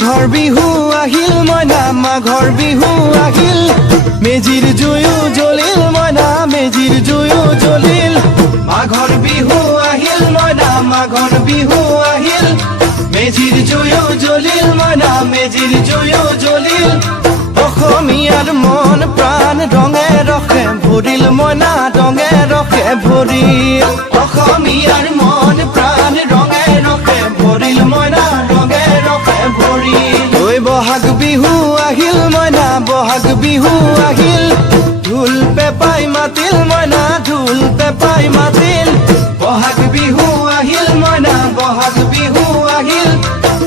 মাঘৰ বিহু আহিল মইনা মাঘৰ বিহু আহিল মেজিৰ জুয়ো জ্বলিল মইনা মেজিৰ জুয়ো জ্বলিল মাঘৰ বিহু আহিল মইনা মাঘৰ বিহু আহিল মেজিৰ জুয়ো জ্বলিল মইনা মেজিৰ জুয়ো জ্বলিল অসমীয়াৰ মন প্ৰাণ ৰঙে ৰখে ভৰিল মইনা ৰঙে ৰখে ভৰিল অসমীয়াৰ মন প্ৰাণ ৰঙে ৰখে ভৰিল মইনা ৰঙে ৰখে ভৰিল ঐ বহাগ বিহু আহিল মইনা বহাগ বিহু আহিল ঢোল পেপাই মাতিল মইনা ঢোল পেপাই মাতিল বহাগ বিহু আহিল মইনা বহাগ বিহু আহিল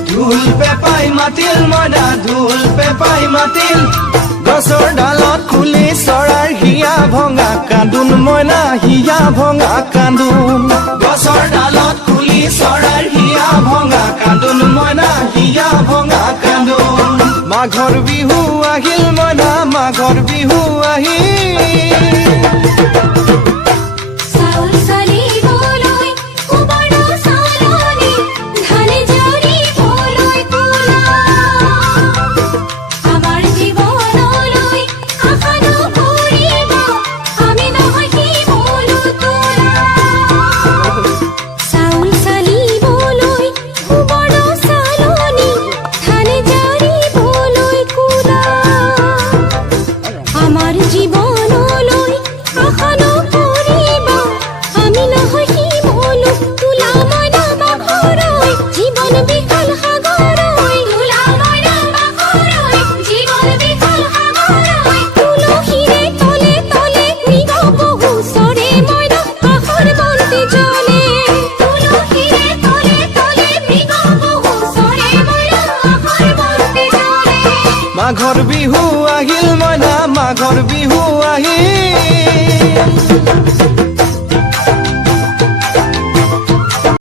ঢোল পেপাই মাতিল মইনা ঢোল পেপাই মাতিল গছৰ ডালত খুলি চৰাৰ হিয়া ভঙা কান্দোন মইনা হিয়া ভঙা কান্দোন গছৰ ডালত খুলি চৰাৰ হিয়া ভঙা কান্দোন মইনা হিয়া ভঙা কান্দোন মাঘৰ বিহু আহিল মইনা মাঘৰ বিহু আহিল মাঘৰ বিহু আহিল মইনা মাঘৰ বিহু আহিল